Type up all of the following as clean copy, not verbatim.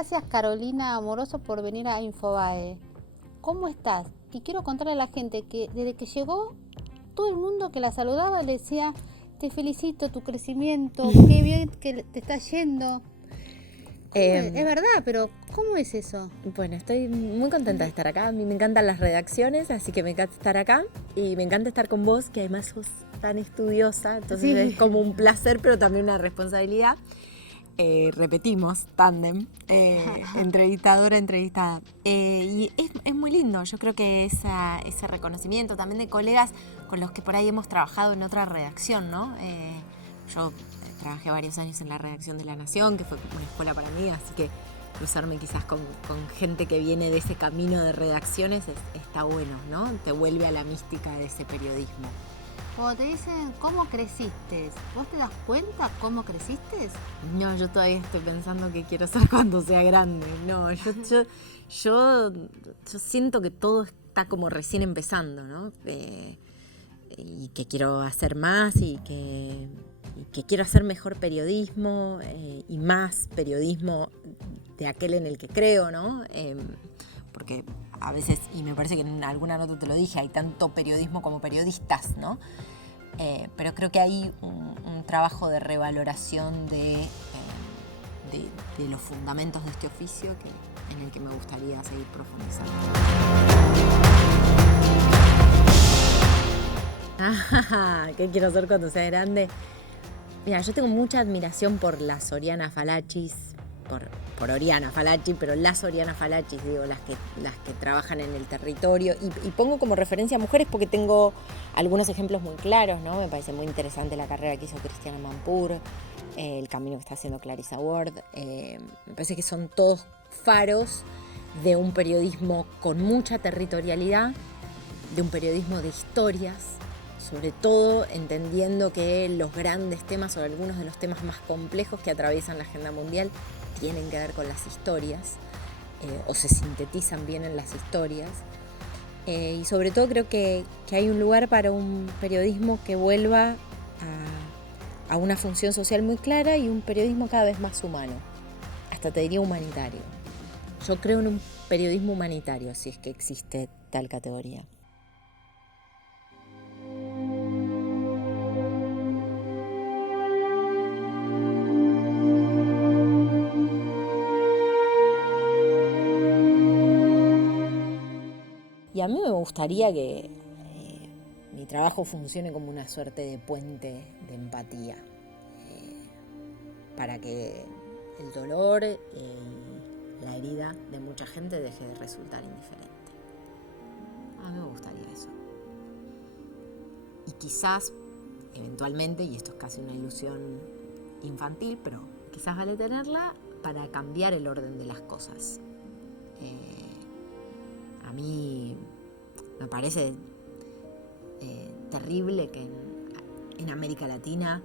Gracias Carolina Amoroso por venir a Infobae. ¿Cómo estás? Y quiero contarle a la gente que desde que llegó, todo el mundo que la saludaba le decía, te felicito tu crecimiento, qué bien que te está yendo. Es verdad, pero ¿cómo es eso? Bueno, estoy muy contenta de estar acá. A mí me encantan las redacciones, así que me encanta estar acá. Y me encanta estar con vos, que además sos tan estudiosa. Entonces es como un placer, pero también una responsabilidad. Repetimos, tándem, entrevistadora, entrevistada. Y es muy lindo. Yo creo que ese reconocimiento también de colegas con los que por ahí hemos trabajado en otra redacción, ¿no? Yo trabajé varios años en la redacción de La Nación, que fue una escuela para mí, así que cruzarme quizás con gente que viene de ese camino de redacciones está bueno, ¿no? Te vuelve a la mística de ese periodismo. Cuando te dicen cómo creciste, ¿vos te das cuenta cómo creciste? No, yo todavía estoy pensando qué quiero ser cuando sea grande. No, yo siento que todo está como recién empezando, ¿no? Y que quiero hacer más y que quiero hacer mejor periodismo y más periodismo de aquel en el que creo, ¿no? Porque a veces, y me parece que en alguna nota te lo dije, hay tanto periodismo como periodistas, ¿no? Pero creo que hay un trabajo de revaloración de los fundamentos de este oficio en el que me gustaría seguir profundizando. ¿Qué quiero ser cuando sea grande? Mira, yo tengo mucha admiración por las Oriana Falachis, por Oriana Falachi, pero las Oriana Falachis, digo, las que trabajan en el territorio. Y pongo como referencia a mujeres porque tengo algunos ejemplos muy claros, ¿no? Me parece muy interesante la carrera que hizo Cristiana Mampur, el camino que está haciendo Clarissa Ward. Me parece que son todos faros de un periodismo con mucha territorialidad, de un periodismo de historias, sobre todo entendiendo que los grandes temas o algunos de los temas más complejos que atraviesan la agenda mundial tienen que ver con las historias o se sintetizan bien en las historias. Y sobre todo creo que hay un lugar para un periodismo que vuelva a una función social muy clara y un periodismo cada vez más humano, hasta te diría humanitario. Yo creo en un periodismo humanitario, si es que existe tal categoría. Y a mí me gustaría que mi trabajo funcione como una suerte de puente de empatía, para que el dolor y la herida de mucha gente deje de resultar indiferente. A mí me gustaría eso. Y quizás, eventualmente, y esto es casi una ilusión infantil, pero quizás vale tenerla para cambiar el orden de las cosas. A mí me parece terrible que en América Latina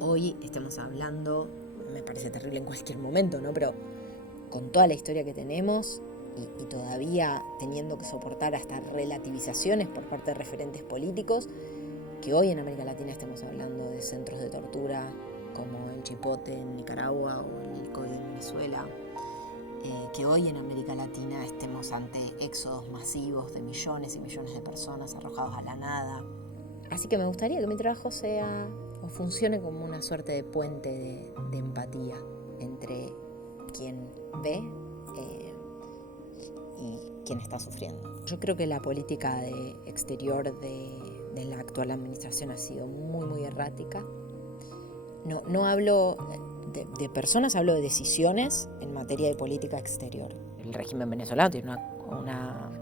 hoy estemos hablando, me parece terrible en cualquier momento, ¿no? Pero con toda la historia que tenemos y todavía teniendo que soportar hasta relativizaciones por parte de referentes políticos, que hoy en América Latina estemos hablando de centros de tortura como el Chipote en Nicaragua o el COI en Venezuela. Que hoy en América Latina estemos ante éxodos masivos de millones y millones de personas arrojados a la nada. Así que me gustaría que mi trabajo sea o funcione como una suerte de puente de empatía entre quien ve y quien está sufriendo. Yo creo que la política de exterior de la actual administración ha sido muy, muy errática. No hablo de personas, hablo de decisiones en materia de política exterior. El régimen venezolano tiene una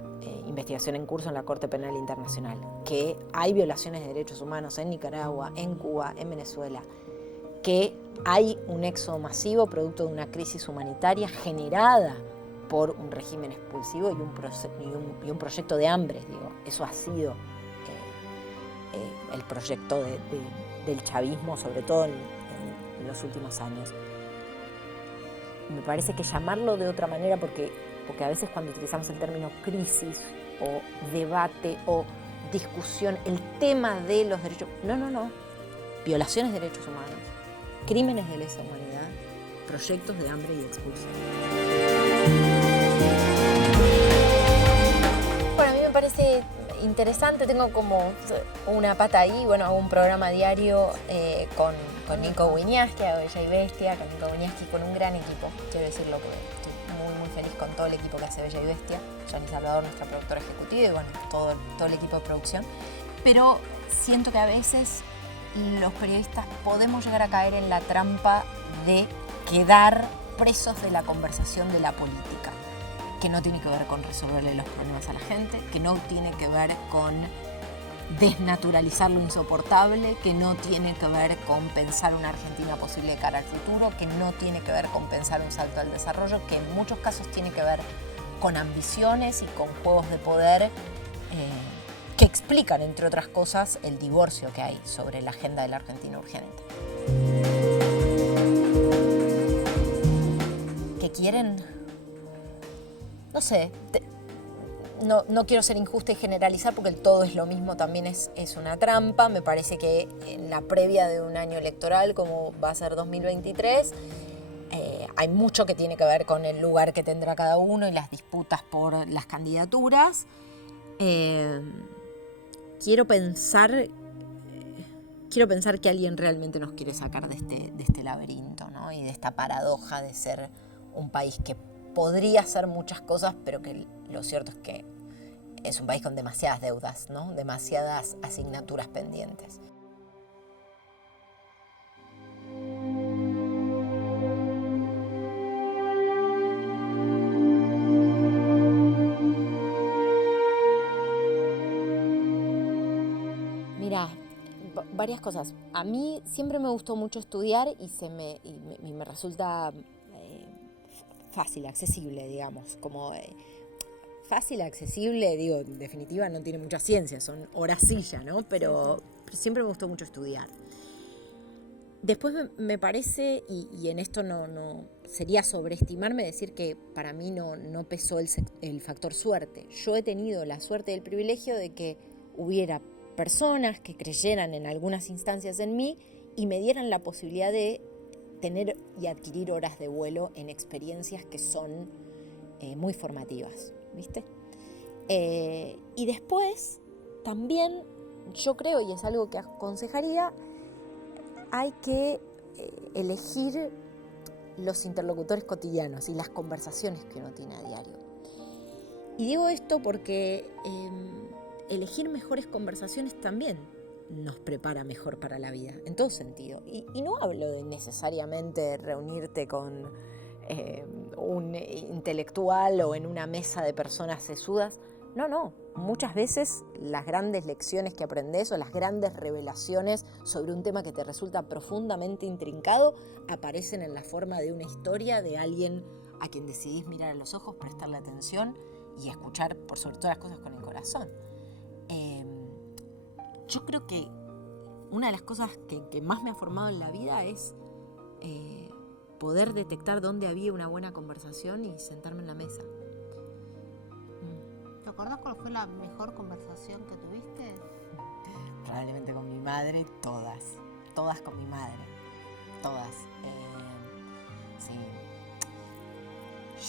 investigación en curso en la Corte Penal Internacional, que hay violaciones de derechos humanos en Nicaragua, en Cuba, en Venezuela, que hay un éxodo masivo producto de una crisis humanitaria generada por un régimen expulsivo y un proyecto de hambre, digo. Eso ha sido el proyecto del chavismo, sobre todo en los últimos años. Me parece que llamarlo de otra manera, porque a veces cuando utilizamos el término crisis o debate o discusión, el tema de los derechos... No. Violaciones de derechos humanos, crímenes de lesa humanidad, proyectos de hambre y expulsión. Bueno, a mí me parece interesante, tengo como una pata ahí, bueno, hago un programa diario con Nico Wiñaski, hago Bella y Bestia, con Nico Wiñaski, con un gran equipo, quiero decirlo porque estoy muy feliz con todo el equipo que hace Bella y Bestia, Yani Salvador, nuestra productora ejecutiva, y bueno, todo el equipo de producción, pero siento que a veces los periodistas podemos llegar a caer en la trampa de quedar presos de la conversación de la política, que no tiene que ver con resolverle los problemas a la gente, que no tiene que ver con desnaturalizar lo insoportable, que no tiene que ver con pensar una Argentina posible de cara al futuro, que no tiene que ver con pensar un salto al desarrollo, que en muchos casos tiene que ver con ambiciones y con juegos de poder que explican, entre otras cosas, el divorcio que hay sobre la agenda de la Argentina urgente. ¿Qué quieren? No sé, no quiero ser injusta y generalizar porque el todo es lo mismo, también es una trampa. Me parece que en la previa de un año electoral como va a ser 2023, hay mucho que tiene que ver con el lugar que tendrá cada uno y las disputas por las candidaturas. Quiero pensar que alguien realmente nos quiere sacar de este laberinto, ¿no? Y de esta paradoja de ser un país que podría hacer muchas cosas, pero que lo cierto es que es un país con demasiadas deudas, ¿no? Demasiadas asignaturas pendientes. Mira, varias cosas. A mí siempre me gustó mucho estudiar y me resulta fácil, accesible, digamos, como fácil, accesible, digo, en definitiva no tiene mucha ciencia, son horas silla, ¿no? Pero siempre me gustó mucho estudiar. Después me parece, y en esto no sería sobreestimarme decir que para mí no pesó el factor suerte. Yo he tenido la suerte y el privilegio de que hubiera personas que creyeran en algunas instancias en mí y me dieran la posibilidad de tener y adquirir horas de vuelo en experiencias que son muy formativas, ¿viste? Y después, también, yo creo, y es algo que aconsejaría, hay que elegir los interlocutores cotidianos y las conversaciones que uno tiene a diario. Y digo esto porque elegir mejores conversaciones también nos prepara mejor para la vida, en todo sentido. Y no hablo de necesariamente reunirte con un intelectual o en una mesa de personas sesudas. No. Muchas veces las grandes lecciones que aprendes o las grandes revelaciones sobre un tema que te resulta profundamente intrincado aparecen en la forma de una historia de alguien a quien decidís mirar a los ojos, prestarle atención y escuchar, por sobre todas las cosas, con el corazón. Yo creo que una de las cosas que más me ha formado en la vida es poder detectar dónde había una buena conversación y sentarme en la mesa. ¿Te acordás cuál fue la mejor conversación que tuviste? Probablemente con mi madre, todas con mi madre, todas. Sí.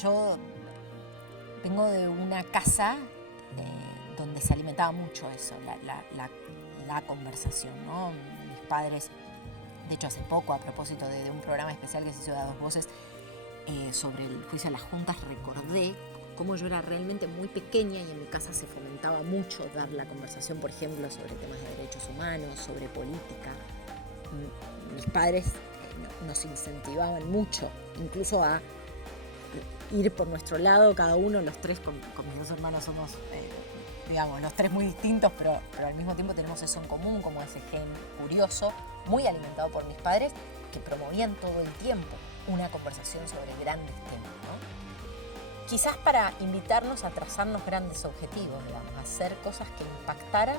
Yo vengo de una casa donde se alimentaba mucho eso, la conversación, ¿no? Mis padres, de hecho hace poco, a propósito de un programa especial que se hizo de A Dos Voces sobre el juicio a las juntas, recordé cómo yo era realmente muy pequeña y en mi casa se fomentaba mucho dar la conversación, por ejemplo, sobre temas de derechos humanos, sobre política. Mis padres nos incentivaban mucho, incluso a ir por nuestro lado, cada uno, los tres, con mis dos hermanos somos, digamos, los tres muy distintos, pero al mismo tiempo tenemos eso en común, como ese gen curioso, muy alimentado por mis padres, que promovían todo el tiempo una conversación sobre grandes temas, ¿no? Quizás para invitarnos a trazarnos grandes objetivos, digamos, a hacer cosas que impactaran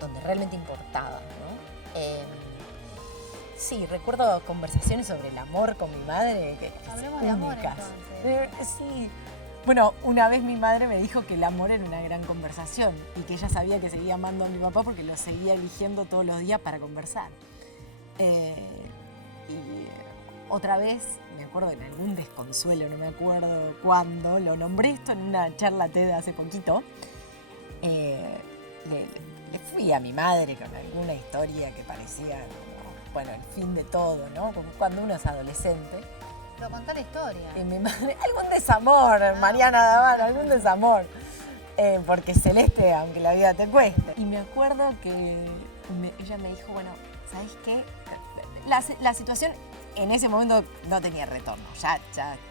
donde realmente importaban, ¿no? Sí, recuerdo conversaciones sobre el amor con mi madre. Hablemos de amor, entonces. Sí. Bueno, una vez mi madre me dijo que el amor era una gran conversación y que ella sabía que seguía amando a mi papá porque lo seguía eligiendo todos los días para conversar. Y otra vez, me acuerdo en algún desconsuelo, no me acuerdo cuándo, lo nombré esto en una charla TED hace poquito. Le fui a mi madre con alguna historia que parecía como, bueno, el fin de todo, ¿no? Como cuando uno es adolescente. Pero contá la historia. Y mi madre, algún desamor, Mariana Davano, algún desamor. Porque Celeste, aunque la vida te cueste. Y me acuerdo que ella me dijo, bueno, ¿sabes qué? La situación en ese momento no tenía retorno, ya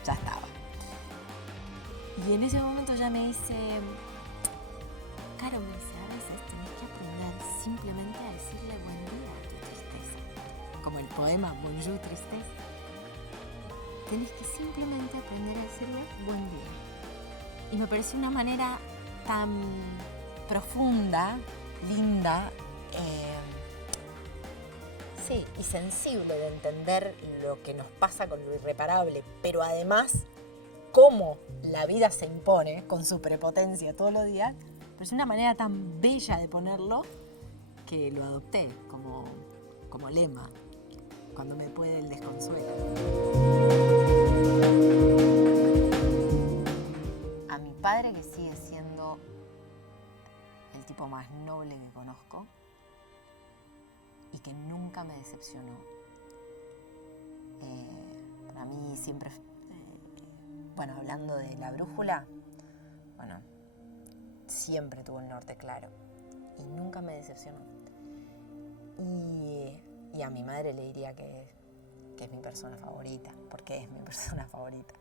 estaba. Y en ese momento ella me dice, Caro, me dice, a veces tenés que aprender simplemente a decirle buen día a tu tristeza. Como el poema Bonjour Tristesse. Tenés que simplemente aprender a decirle buen día. Y me pareció una manera tan profunda, linda, sí, y sensible de entender lo que nos pasa con lo irreparable, pero además cómo la vida se impone con su prepotencia todos los días, pero es una manera tan bella de ponerlo que lo adopté como lema cuando me puede el desconsuelo. A mi padre, que sigue siendo el tipo más noble que conozco y que nunca me decepcionó. Para mí siempre, bueno, hablando de la brújula, bueno, siempre tuvo el norte claro y nunca me decepcionó. Y a mi madre le diría que es mi persona favorita, porque es mi persona favorita.